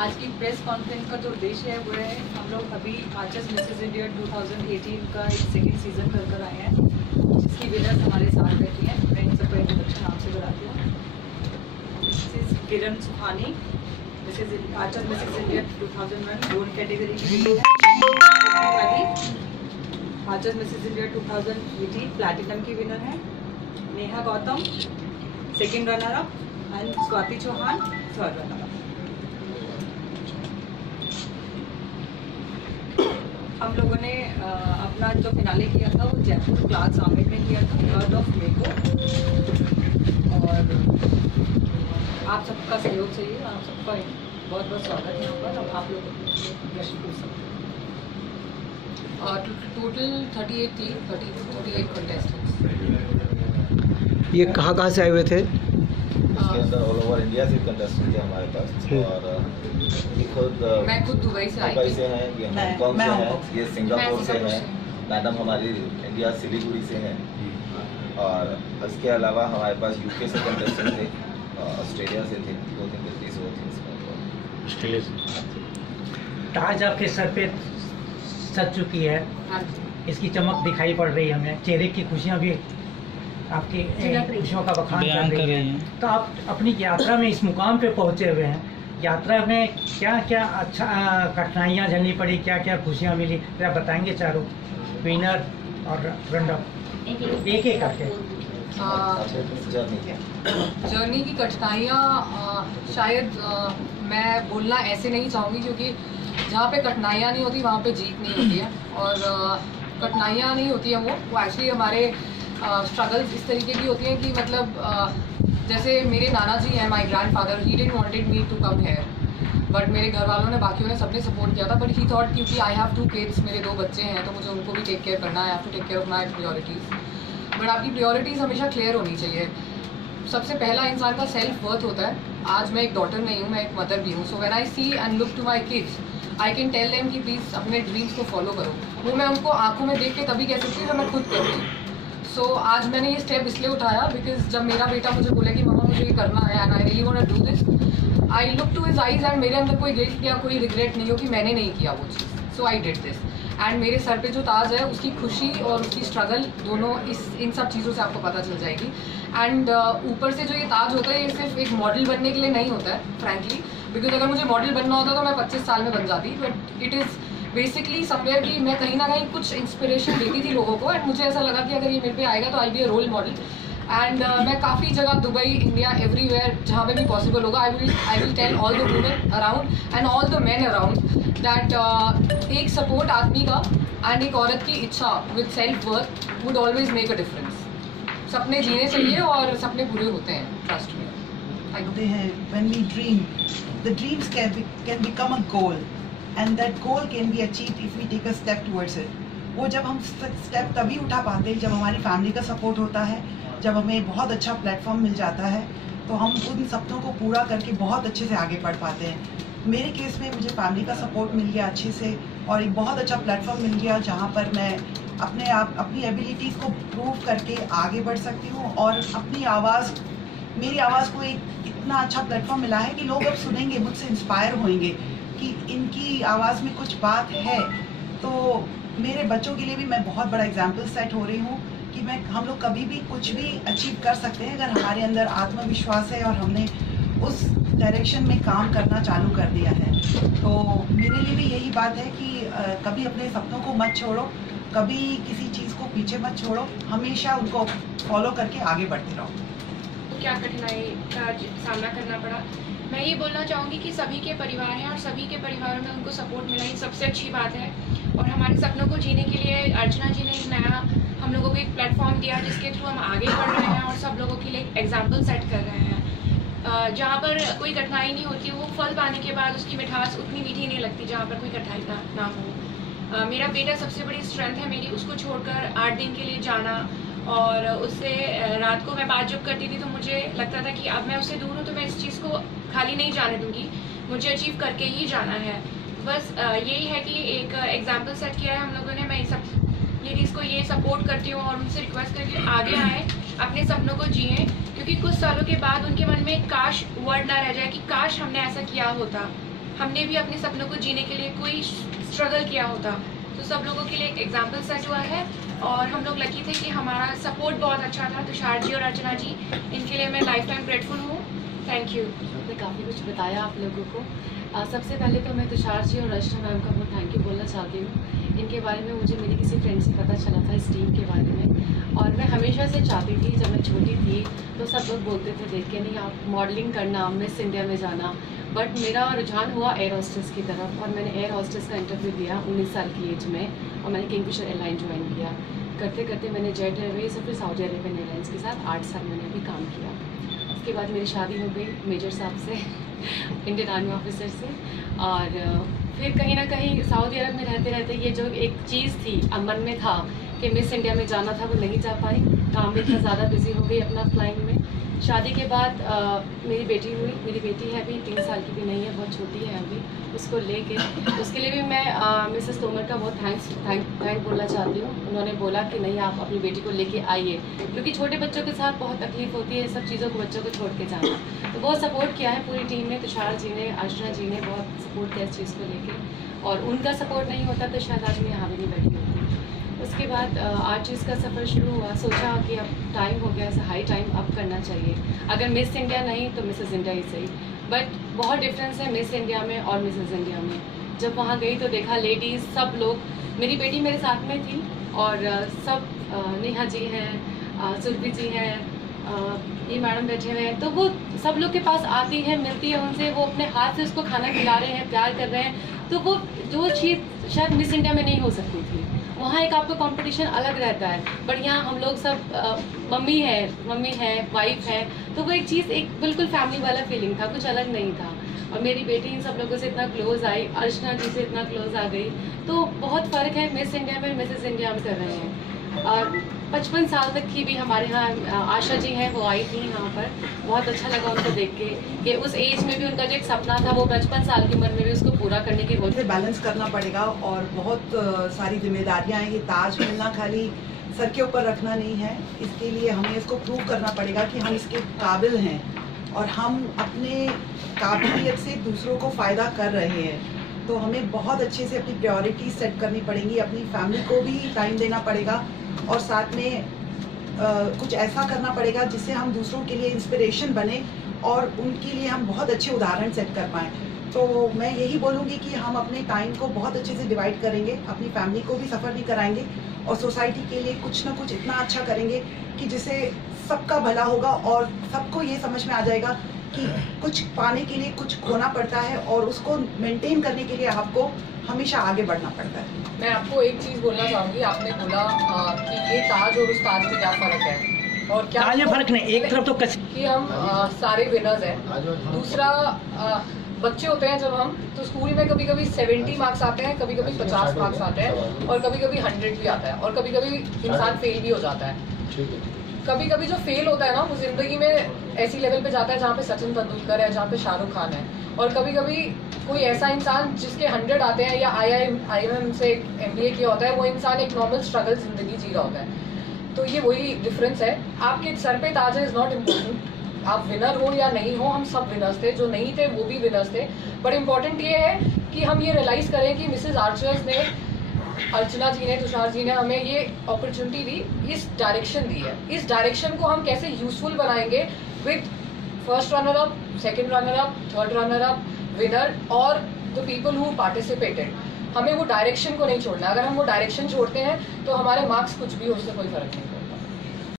आज की press conference का जो उद्देश्य है वो है, हम लोग अभी आर्चर्स मिसेस इंडिया 2018 का एक सेकेंड सीजन कर आए हैं, जिसकी विनर्स हमारे साथ बैठी हैं। मैं इन सबका इंट्रोडक्शन आपसे कराती हूँ। Mrs Kiran Suhani, Mrs Archers Mrs India 2001 gold category की विनर है। आर्चर्स मिसेस इंडिया 2018 प्लैटिनम की विनर है। Neha Gautam second runner up and Swati Chauhan third runner up. हम लोगों ने अपना जो फिनाले किया था वो जयपुर क्लास आमिर में किया था 3 मई को, और आप सबका सहयोग चाहिए। आप सबका बहुत बहुत स्वागत है यहाँ पर। अब आप लोग प्रश्न पूछ सकते हैं। टोटल 38 थी, 38 कंटेस्टेंट्स। ये कहाँ से आए हुए थे? इसके अंदर ऑल ओवर इंडिया से कंटेस्टेंट थे हमारे पास, और मैं खुद दुबई से हैं, ये हांगकांग से हैं, ये सिंगापुर से हैं, मैडम हमारी इंडिया सिलीगुड़ी से हैं, और इसके अलावा हमारे पास यूके से कंटेस्टेंट थे, ऑस्ट्रेलिया से थे, 2-3 कंट्रीज वो थे इसमें। ऑस्ट्रेलिया से ताज आपके सर पे सज चुकी है, इसकी चमक दिखाई पड़ रही है हमें, चेहरे की खुशियाँ भी आपकी खुशियों का बखान कर रही हैं। तो आप अपनी यात्रा में इस मुकाम पे पहुँचे हुए हैं, यात्रा में क्या क्या अच्छा कठिनाइयाँ झेलनी पड़ी, क्या क्या खुशियाँ मिली, क्या बताएंगे चारों विनर और रनर एक एक करके? जर्नी की कठिनाइयाँ शायद मैं बोलना ऐसे नहीं चाहूँगी, क्योंकि जहाँ पे कठिनाइयाँ नहीं होती वहाँ पे जीत नहीं होती है, और कठिनाइयाँ नहीं होती हैं वो एक्चुअली हमारे स्ट्रगल्स इस तरीके की होती हैं कि मतलब जैसे मेरे नाना जी हैं, my grandfather, he didn't wanted me to come here, but मेरे घर वालों ने, बाकियों ने, सबने सपोर्ट किया था, बट ही थॉट क्योंकि आई हैव 2 किड्स, मेरे 2 बच्चे हैं, तो मुझे उनको भी टेक केयर करना है, I have to take care of my priorities. But आपकी प्रायोरिटीज़ हमेशा क्लियर होनी चाहिए। सबसे पहला इंसान का सेल्फ वर्थ होता है। आज मैं एक डॉटर नहीं हूँ, मैं एक मदर भी हूँ। So when I see and look to my kids, I can tell them कि प्लीज़ अपने ड्रीम्स को फॉलो करो। वो मैं उनको आंखों में देख के तभी कह सकती हूँ जब मैं खुद करती हूँ। सो आज मैंने ये स्टेप इसलिए उठाया बिकॉज जब मेरा बेटा मुझे बोले कि मम्मा मुझे ये करना है and I really want to do this, I look to his eyes and मेरे अंदर कोई गिल्ट या कोई रिग्रेट नहीं हो कि मैंने नहीं किया वो चीज़। सो आई डिड दिस एंड मेरे सर पे जो ताज है उसकी खुशी और उसकी स्ट्रगल दोनों इन सब चीज़ों से आपको पता चल जाएगी। एंड ऊपर से जो ये ताज होता है ये सिर्फ एक मॉडल बनने के लिए नहीं होता है फ्रैंकली, बिकॉज अगर मुझे मॉडल बनना होता तो मैं 25 साल में बन जाती, but it is basically somewhere कि मैं कहीं ना कहीं कुछ इंस्पिरेशन देती थी लोगों को, एंड मुझे ऐसा लगा कि अगर ये मेरे पे आएगा तो I be a role model. And मैं काफ़ी जगह दुबई, इंडिया, एवरीवेयर जहाँ पे भी पॉसिबल होगा, I will tell all the women around and all the man around that एक सपोर्ट आदमी का एंड एक औरत की इच्छा with self worth would always make a difference. सपने जीने चाहिए और सपने पूरे होते हैं, ट्रस्ट में। When we dream, the dreams can become a goal. And that goal can be achieved if we take a step towards it. वो जब हम स्टेप तभी उठा पाते हैं जब हमारी फैमिली का सपोर्ट होता है, जब हमें बहुत अच्छा प्लेटफॉर्म मिल जाता है, तो हम उन सपनों को पूरा करके बहुत अच्छे से आगे बढ़ पाते हैं। मेरे केस में मुझे फैमिली का सपोर्ट मिल गया अच्छे से, और एक बहुत अच्छा प्लेटफॉर्म मिल गया जहाँ पर मैं अपनी एबिलिटीज़ को प्रूव करके आगे बढ़ सकती हूँ, और मेरी आवाज़ को एक इतना अच्छा प्लेटफॉर्म मिला है कि लोग अब सुनेंगे, मुझसे इंस्पायर होंगे कि इनकी आवाज़ में कुछ बात है। तो मेरे बच्चों के लिए भी मैं बहुत बड़ा एग्जाम्पल सेट हो रही हूँ कि हम लोग कभी भी कुछ भी अचीव कर सकते हैं अगर हमारे अंदर आत्मविश्वास है और हमने उस डायरेक्शन में काम करना चालू कर दिया है। तो मेरे लिए भी यही बात है कि कभी अपने सपनों को मत छोड़ो, कभी किसी चीज़ को पीछे मत छोड़ो, हमेशा उनको फॉलो करके आगे बढ़ते रहो। क्या कठिनाई का सामना करना पड़ा, मैं ये बोलना चाहूँगी कि सभी के परिवार हैं और सभी के परिवारों में उनको सपोर्ट मिला, ये सबसे अच्छी बात है। और हमारे सपनों को जीने के लिए अर्चना जी ने एक नया हम लोगों को एक प्लेटफॉर्म दिया जिसके थ्रू हम आगे बढ़ रहे हैं और सब लोगों के लिए एक एग्जाम्पल सेट कर रहे हैं। जहाँ पर कोई कठिनाई नहीं होती वो फल पाने के बाद उसकी मिठास उतनी मीठी नहीं लगती जहाँ पर कोई कठिनाई ना हो। मेरा बेटा सबसे बड़ी स्ट्रेंथ है मेरी, उसको छोड़कर 8 दिन के लिए जाना, और उससे रात को मैं बात जब करती थी तो मुझे लगता था कि अब मैं उससे दूर हूँ तो मैं इस चीज़ को खाली नहीं जाने दूँगी, मुझे अचीव करके ही जाना है। बस यही है कि एक एग्जाम्पल सेट किया है हम लोगों ने। मैं सब लेडीज़ को ये सपोर्ट करती हूँ और उनसे रिक्वेस्ट करके आगे आएँ, अपने सपनों को जिएँ, क्योंकि कुछ सालों के बाद उनके मन में काश वर्ड ना रह जाए कि काश हमने ऐसा किया होता, हमने भी अपने सपनों को जीने के लिए कोई स्ट्रगल किया होता, तो सब लोगों के लिए एक एग्जाम्पल सेट हुआ है। और हम लोग लकी थे कि हमारा सपोर्ट बहुत अच्छा था। तुषार जी और अर्चना जी, इनके लिए मैं लाइफ टाइम ग्रेटफुल हूँ। Thank you. आपने काफ़ी कुछ बताया आप लोगों को। सबसे पहले तो मैं तुषार जी और अर्चना मैम का बहुत थैंक यू बोलना चाहती हूँ। इनके बारे में मुझे मेरी किसी फ्रेंड से पता चला था इस टीम के बारे में, और मैं हमेशा से चाहती थी, जब मैं छोटी थी तो सब लोग बोलते थे देख के, नहीं आप मॉडलिंग करना, मिस इंडिया में जाना, बट मेरा रुझान हुआ एयर होस्टेस की तरफ, और मैंने एयर होस्टेस का इंटरव्यू दिया 19 साल की एज में, और मैंने किंगफिशर एयरलाइन ज्वाइन किया। करते करते मैंने जेट एयरवेज और फिर सऊदी अरेबियन एयरलाइंस के साथ 8 साल मैंने अभी काम किया। उसके बाद मेरी शादी हो गई मेजर साहब से, इंडियन आर्मी ऑफिसर से, और फिर कहीं ना कहीं सऊदी अरब में रहते रहते ये जो एक चीज़ थी मन में था कि मिस इंडिया में जाना था, वो नहीं जा पाई। काम में इतना ज़्यादा बिजी हो गई अपना फ्लाइंग में। शादी के बाद मेरी बेटी हुई। मेरी बेटी है अभी 3 साल की भी नहीं है, बहुत छोटी है अभी। उसको लेके उसके लिए भी मैं मिसेस तोमर का बहुत थैंक बोलना चाहती हूँ। उन्होंने बोला कि नहीं आप अपनी बेटी को लेके आइए, क्योंकि छोटे बच्चों के साथ बहुत तकलीफ होती है सब चीज़ों को, बच्चों को छोड़ के जाना। तो बहुत सपोर्ट किया है पूरी टीम ने, तुषार जी ने, अर्चना जी ने बहुत सपोर्ट किया इस चीज़ को लेके, और उनका सपोर्ट नहीं होता तो शायद आज मैं यहाँ भी नहीं बैठी होती। उसके बाद आर्टिस्ट का सफ़र शुरू हुआ। सोचा कि अब टाइम हो गया, ऐसा हाई टाइम अब करना चाहिए। अगर मिस इंडिया नहीं तो मिसेस इंडिया ही सही, बट बहुत डिफरेंस है मिस इंडिया में और मिसेस इंडिया में। जब वहाँ गई तो देखा लेडीज़ सब लोग, मेरी बेटी मेरे साथ में थी, और सब नेहा जी हैं, सुरभि जी हैं, ये मैडम बैठे हुए हैं, तो वो सब लोग के पास आती है, मिलती है उनसे, वो अपने हाथ से उसको खाना खिला रहे हैं, प्यार कर रहे हैं। तो वो जो चीज़ शायद मिस इंडिया में नहीं हो सकती थी, वहाँ एक आपका कंपटीशन अलग रहता है, बट यहाँ हम लोग सब मम्मी है, वाइफ है, तो वो एक चीज़ एक बिल्कुल फैमिली वाला फीलिंग था, कुछ अलग नहीं था। और मेरी बेटी इन सब लोगों से इतना क्लोज आई, अर्चना जी से इतना क्लोज आ गई, तो बहुत फ़र्क है मिस इंडिया में मिसेस इंडिया में कर रहे हैं। और 55 साल तक की भी हमारे यहाँ आशा जी हैं, वो आई थी यहाँ पर, बहुत अच्छा लगा उनको देख के कि उस एज में भी उनका जो एक सपना था वो 55 साल की उम्र में भी उसको पूरा करने की से बैलेंस करना पड़ेगा, और बहुत सारी जिम्मेदारियां हैं। ये ताज मिलना खाली सर के ऊपर रखना नहीं है, इसके लिए हमें इसको प्रूव करना पड़ेगा कि हम इसके काबिल हैं, और हम अपने काबिलियत से दूसरों को फ़ायदा कर रहे हैं। तो हमें बहुत अच्छे से अपनी प्रायोरिटीज सेट करनी पड़ेंगी, अपनी फैमिली को भी टाइम देना पड़ेगा, और साथ में कुछ ऐसा करना पड़ेगा जिससे हम दूसरों के लिए इंस्पिरेशन बने और उनके लिए हम बहुत अच्छे उदाहरण सेट कर पाएँ। तो मैं यही बोलूँगी कि हम अपने टाइम को बहुत अच्छे से डिवाइड करेंगे, अपनी फैमिली को भी सफ़र भी कराएंगे, और सोसाइटी के लिए कुछ ना कुछ इतना अच्छा करेंगे कि जिससे सबका भला होगा, और सबको ये समझ में आ जाएगा कि कुछ पाने के लिए कुछ खोना पड़ता है, और उसको मेंटेन करने के लिए आपको हमेशा आगे बढ़ना पड़ता है। मैं आपको एक चीज़ बोलना चाहूँगी। आपने बोला कि ये ताज और उस ताज में क्या फ़र्क है, और क्या ताज में फ़र्क नहीं, एक तरफ तो कि हम सारे विनर्स हैं। दूसरा बच्चे होते हैं जब हम, तो स्कूल में कभी कभी 70 मार्क्स आते हैं, कभी कभी 50 मार्क्स आते हैं, और कभी कभी 100 भी आता है, और कभी कभी इंसान फेल भी हो जाता है। कभी कभी जो फेल होता है ना, वो जिंदगी में ऐसी लेवल पे जाता है जहाँ पे सचिन तेंदुलकर है, जहाँ पे शाहरुख खान है, और कभी कभी कोई ऐसा इंसान जिसके 100 आते हैं, या IIM से MBA किया होता है, वो इंसान एक नॉर्मल स्ट्रगल जिंदगी जी रहा होता है। तो ये वही डिफरेंस है। आपके सर पे ताज है इज नॉट इम्पोर्टेंट, आप विनर हो या नहीं हो, हम सब विनर्स थे, जो नहीं थे वो भी विनर्स थे। बट इम्पोर्टेंट ये है कि हम ये रियलाइज़ करें कि मिसेज आर्चर्स ने, अर्चना जी ने, तुषार जी ने हमें ये अपॉर्चुनिटी दी, इस डायरेक्शन दी है। इस डायरेक्शन को हम कैसे यूजफुल बनाएंगे with first runner up, second runner up, third runner up, winner और द पीपल हु पार्टिसिपेटेड। हमें वो डायरेक्शन को नहीं छोड़ना। अगर हम वो डायरेक्शन छोड़ते हैं तो हमारे मार्क्स कुछ भी हो, उससे कोई फर्क नहीं पड़ता।